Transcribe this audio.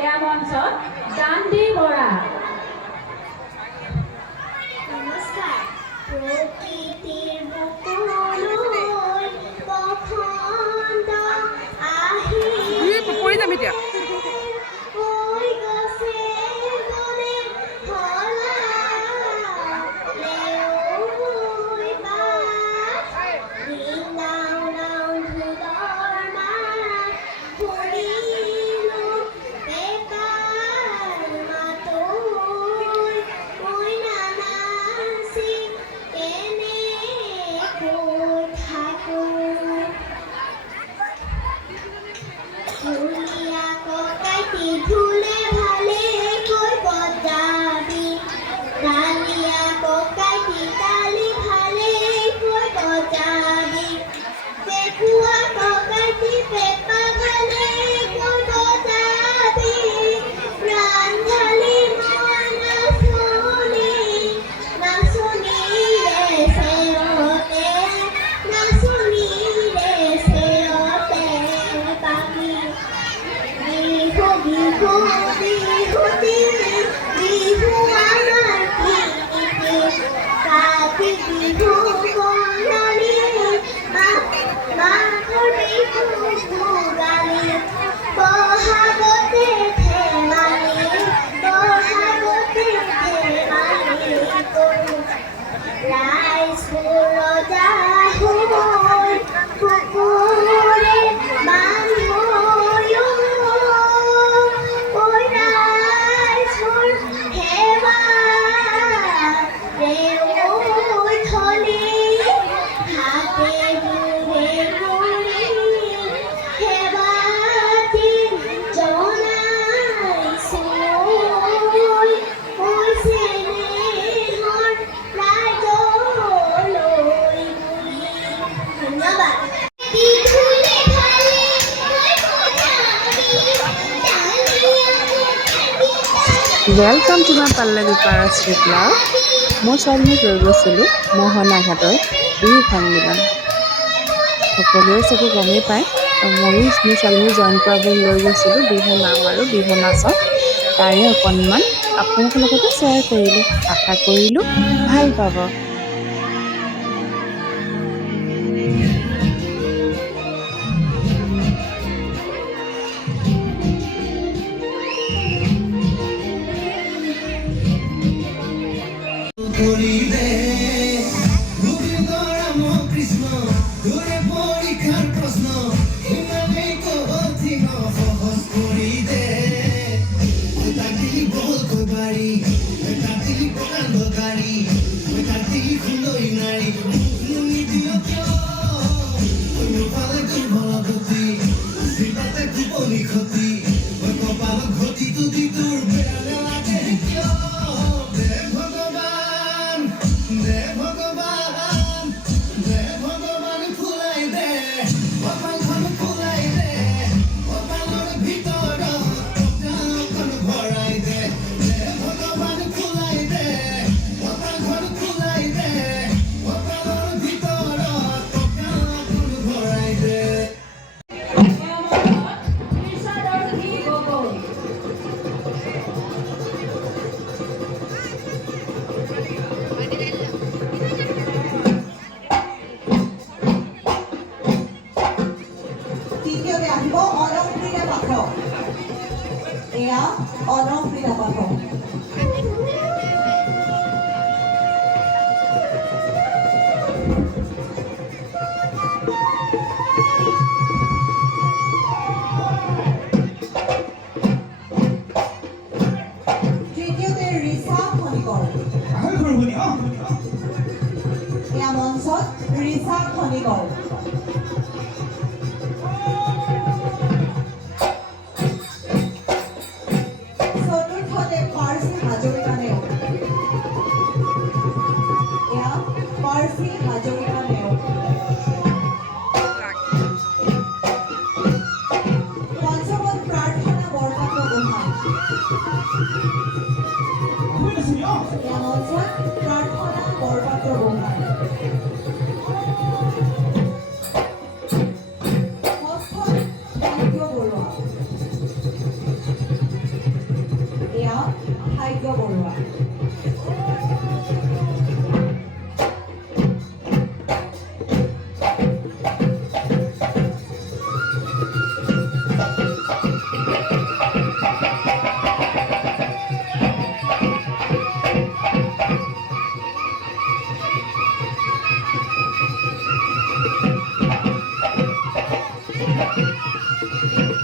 এয়া মঞ্চত গান্ধী বৰা। নমস্কাৰ। প্ৰকৃতিৰ বুকুলৈ পখণ্ড আহি happy to Oh, my God. Welcome to my Pallavi পাৰা শ্ৰী মই ছোৱালীজনী ৰৈ গৈছিলোঁ মোহনাঘাটৰ বিহু সন্মিলন সকলোৱে চাগে গমেই পায় ময়ো মোৰ ছোৱালীজনী জইন কৰাবলৈ লৈ গৈছিলোঁ, বিহু নাম আৰু বিহু নাচত। তাৰে অকণমান আপোনালোকৰ লগতে শ্বেয়াৰ কৰিলোঁ, আশা কৰিলোঁ ভালো পাব। দিতু দিতুর বেলা লাগে। কেউ দ্বিতীয়তে আসবো অনফ্রিয়া পাঠক এরা অনফ্রিয়া পাঠক Thank you.